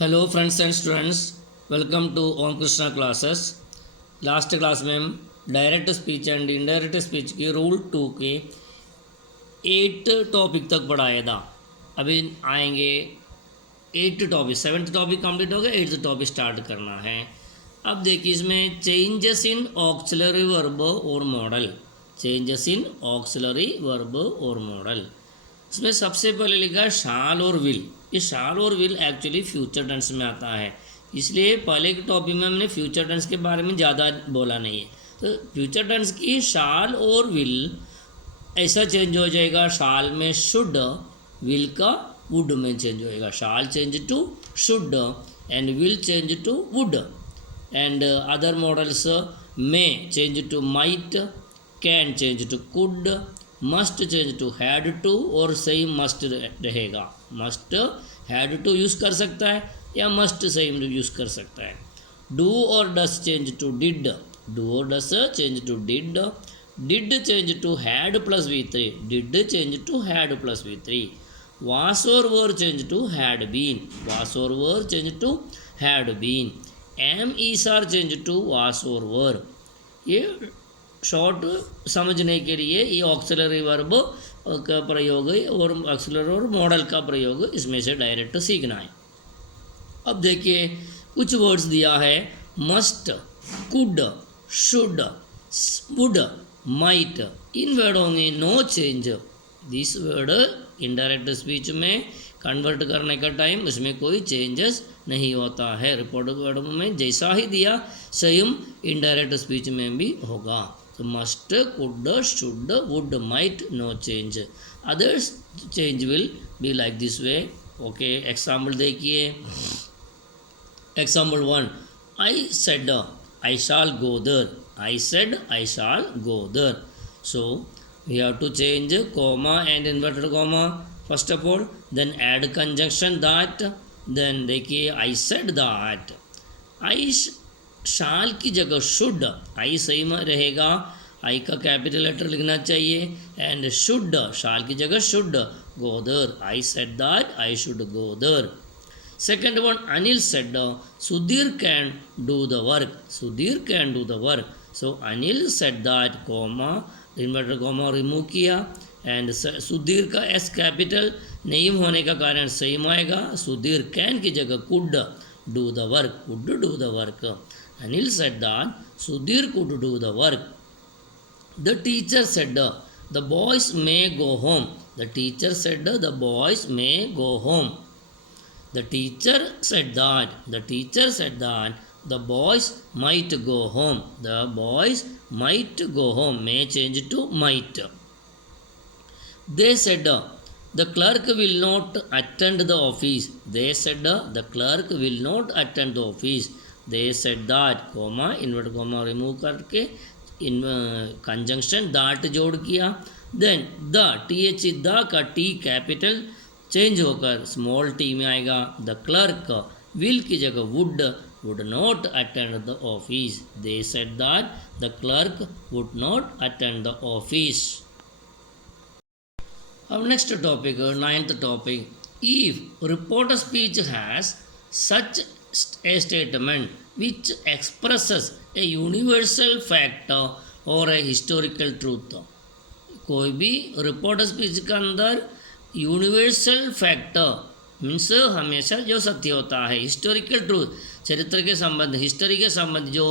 Hello friends and students, welcome to Om Krishna classes. Last class में हम direct speech and indirect speech की rule 2 के 8 topic तक पढ़ाया था। अभी आएंगे 8 टॉपिक, 7th टॉपिक कंप्लीट हो गया, 8th टॉपिक स्टार्ट करना है। अब देखिए इसमें चेंजेस इन ऑक्सिलरी वर्ब और model, changes in auxiliary verb और मॉडल। इसमें सबसे पहले लिखा है शाल और विल। ये शाल और विल एक्चुअली फ्यूचर टेंस में आता है, इसलिए पहले के टॉपिक में हमने फ्यूचर टेंस के बारे में ज़्यादा बोला नहीं है। तो फ्यूचर टेंस की शाल और विल ऐसा चेंज हो जाएगा, शाल में शुड, विल का वुड में चेंज होएगा। Shall change to should and will change to would and other modals में change to might, can change to could, must change to had to और सही मस्ट रहेगा। मस्ट हैड टू यूज़ कर सकता है या मस्ट सही यूज़ कर सकता है। डू और does change to did, do और does change to did, did change to had plus V3, did change to had plus V3। Was और were change to had been, was और were change to had been. Am is are change to was और वर। ये short समझने के लिए ये auxiliary verb का प्रयोग और ऑक्सिलरी और मॉडल का प्रयोग इसमें से डायरेक्ट सीखना है। अब देखिए कुछ वर्ड्स दिया है, must, could, should, would, might. इन वर्डों में no change. This word indirect speech में कन्वर्ट करने का टाइम उसमें कोई चेंजेस नहीं होता है। रिपोर्ट वर्ड में जैसा ही दिया सेम इनडायरेक्ट स्पीच में भी होगा। तो must, could, should, would, might, no change. Others change will be like this way. Okay, example देखिए। Example 1, I said I shall go there, I said I shall go there. So we have to change comma and inverted comma first of all, then add conjunction that, then देखिए I said that. आई शाल की जगह should, आई सही में रहेगा, आई का capital letter लिखना चाहिए and should, shall की जगह should, go there, I said that I should go there. Second one, Anil said Sudhir can do the work, Sudhir can do the work. So Anil said that comma, inverted comma remove किया and Sudhir का S capital नहीं होने का कारण सही में आएगा। Sudhir can की जगह could do the work, could do the work. Anil said that Sudhir could do the work. The teacher said the boys may go home. The teacher said the boys may go home. The teacher said that, the teacher said that the boys might go home. The boys might go home. May change to might. They said the clerk will not attend the office. They said the clerk will not attend the office. They said that comma invert comma remove करके इन conjunction that जोड़ किया। Then the TH the का T capital change होकर small t में आएगा। The clerk will की जगह would not attend the office. They said that the clerk would not attend the office. अब next topic, 9th topic, if report speech has such a statement which expresses a universal fact or a historical truth। कोई भी report speech के अंदर universal fact means हमेशा जो सत्य होता है, हिस्टोरिकल ट्रूथ चरित्र के संबंध, हिस्टोरी के संबंध जो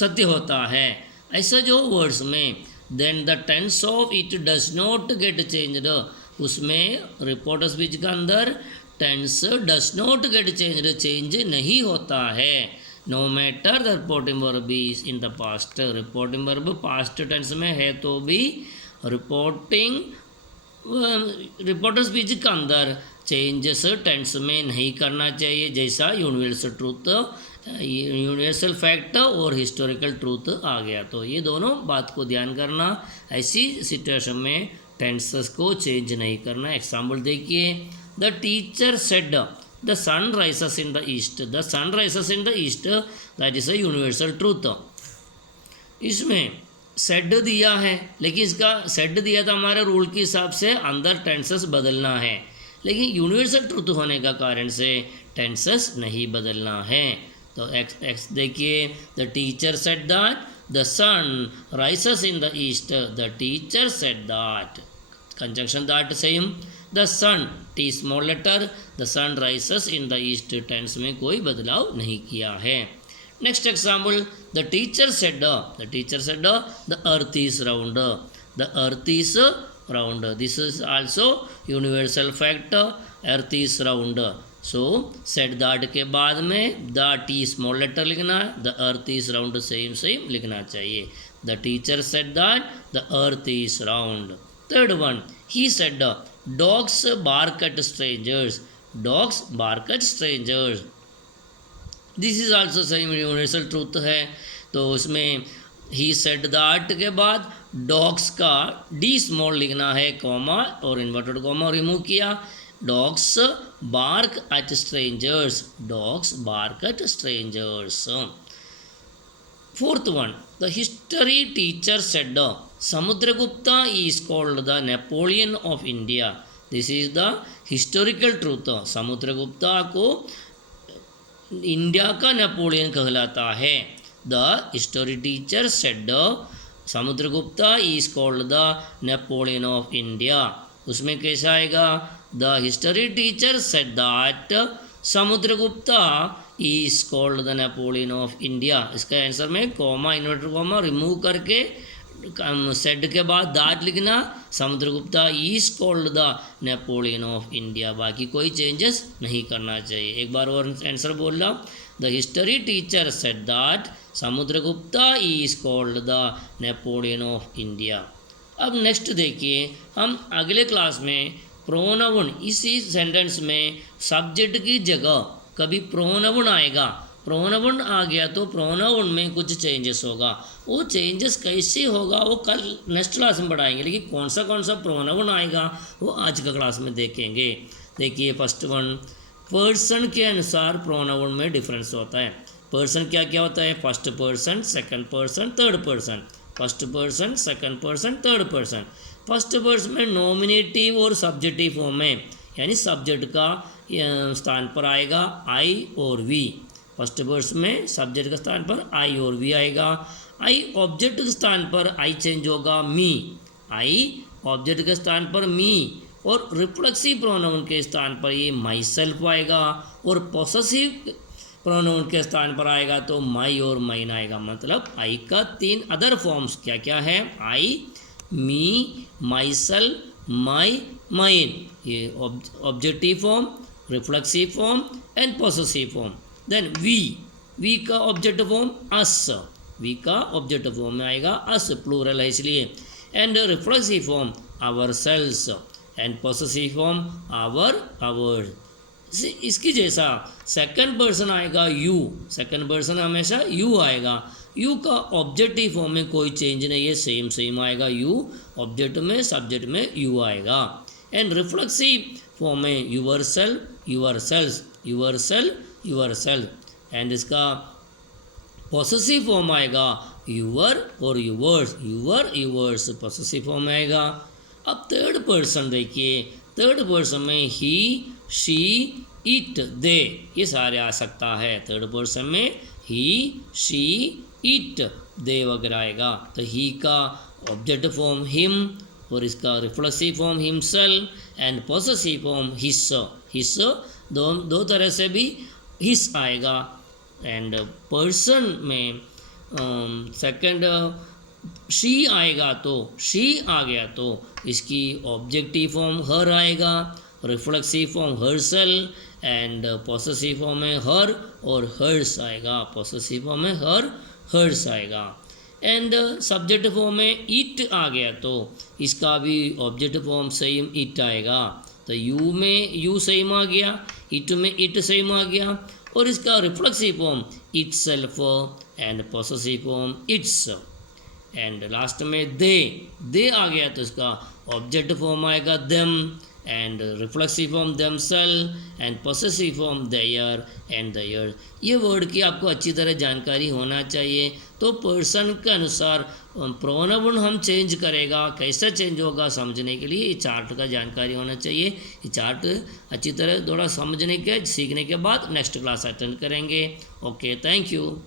सत्य होता है, ऐसा जो वर्ड्स में then the tense of it does not get changed, उसमें रिपोर्ट स्पीच के अंदर tense does not get change, change नहीं होता है। No matter the reporting verb is in the past, reporting verb past tense में है तो भी रिपोर्टर स्पीच के अंदर चेंजेस टेंस में नहीं करना चाहिए, जैसा यूनिवर्सल ट्रूथ, यूनिवर्सल फैक्ट और हिस्टोरिकल ट्रूथ आ गया। तो ये दोनों बात को ध्यान करना, ऐसी सिचुएशन में टेंसेस को चेंज नहीं करना। एग्जाम्पल देखिए। The teacher said the sun rises in the east. The sun rises in the east, that is a universal truth. इसमें सेड दिया है, लेकिन इसका सेड दिया था हमारे रूल के हिसाब से अंदर टेंसेस बदलना है। लेकिन यूनिवर्सल ट्रूथ होने का कारण से टेंसेस नहीं बदलना है। तो एक्स देखिए, the teacher said that the sun rises in the east, the teacher said that, conjunction that same, the sun T small letter, the sun rises in the east, tense में कोई बदलाव नहीं किया है। Next example, the teacher said the earth is round, the earth is round, this is also universal fact, earth is round. So said that के बाद में the T small letter लिखना है, the earth is round same लिखना चाहिए। The teacher said that the earth is round. Third one, he said dogs bark at strangers, dogs bark at strangers, this is also same universal truth है। तो उसमें he said that के बाद dogs का D small लिखना है, comma और inverted comma remove किया, dogs bark at strangers, dogs bark at strangers. Fourth one, the history teacher said Samudragupta is called the Napoleon of India, this is the historical truth, Samudragupta को India का Napoleon कहलाता है। The history teacher said Samudragupta is called the Napoleon of India, उसमें कैसा आएगा, the history teacher said that Samudragupta is called the Napoleon of India, इसका answer में comma inverted comma remove करके सेड के बाद दैट लिखना, Samudragupta is called the Napoleon of India, बाकी कोई चेंजेस नहीं करना चाहिए। एक बार और आंसर बोल रहा, the history teacher said that Samudragupta is called the Napoleon of India. अब नेक्स्ट देखिए, हम अगले क्लास में प्रोनाउन, इसी सेंटेंस में सब्जेक्ट की जगह कभी प्रोनाउन आएगा, प्रोनाउन आ गया तो प्रोनाउन में कुछ चेंजेस होगा, वो चेंजेस कैसे होगा वो कल नेक्स्ट क्लास में बढ़ाएंगे, लेकिन कौन सा प्रोनाउन आएगा वो आज का क्लास में देखेंगे। देखिए फर्स्ट वन, पर्सन के अनुसार प्रोनाउन में डिफरेंस होता है। पर्सन क्या क्या होता है, first person, second person, third person, first person, second person, third person. First person में नॉमिनेटिव और सब्जेक्टिव फॉर्म में, यानी सब्जेक्ट का स्थान पर आएगा आई और वी, फर्स्ट पर्सन में सब्जेक्ट के स्थान पर आई और वी आएगा। आई ऑब्जेक्ट के स्थान पर आई चेंज होगा मी, आई ऑब्जेक्ट के स्थान पर मी, और रिफ्लेक्सिव प्रोनाउन के स्थान पर ये माई सेल्फ आएगा, और पोसेसिव प्रोनाउन के स्थान पर आएगा तो माई और माइन आएगा। मतलब आई का 3 अदर फॉर्म्स क्या क्या है, I, me, myself, my, mine, ये objective form, reflexive form and possessive form. Then we का ऑब्जेक्टिव फॉर्म अस, वी का ऑब्जेक्टिव फॉर्म में आएगा अस, प्लूरल है इसलिए, and reflexive form ourselves, and possessive form our, ours. इसकी जैसा second person आएगा यू, सेकंड पर्सन हमेशा यू आएगा, यू का ऑब्जेक्टिव फॉर्म में कोई चेंज नहीं है, सेम आएगा यू, ऑब्जेक्ट में सब्जेक्ट में यू आएगा, एंड रिफ्लेक्सिव फॉर्म में yourself, yourselves, yourself, yourself, and इसका पॉसेसिव फॉर्म आएगा यूवर और yours, your yours possessive form आएगा। अब थर्ड पर्सन देखिए, थर्ड पर्सन में ही, शी, इट, दे, ये सारे आ सकता है। थर्ड पर्सन में ही, शी, इट, दे वगैरह आएगा। तो ही का ऑब्जेक्टिव फॉर्म हिम, और इसका reflexive form himself, and possessive form his, his दो तरह से भी हिस आएगा। एंड पर्सन में सेकंड शी आएगा तो, शी आ गया तो इसकी ऑब्जेक्टिव फॉर्म हर आएगा, reflexive form herself, and possessive form में हर और हर्स आएगा, पॉसेसिव फॉर्म में हर, हर्स आएगा। एंड सब्जेक्ट फॉर्म में इट आ गया तो इसका भी ऑब्जेक्ट फॉर्म सेम इट आएगा। तो यू में यू सेम आ गया, इट में इट सेम आ गया, और इसका reflexive form itself, and possessive form its, and last में दे आ गया तो इसका ऑब्जेक्ट फॉर्म आएगा them, and reflexive form themself and possessive form their and their. ये वर्ड की आपको अच्छी तरह जानकारी होना चाहिए। तो पर्सन के अनुसार प्रोनाउन हम चेंज करेगा, कैसे चेंज होगा समझने के लिए ये चार्ट का जानकारी होना चाहिए। ये चार्ट अच्छी तरह थोड़ा समझने के सीखने के बाद नेक्स्ट क्लास अटेंड करेंगे। Okay, thank you.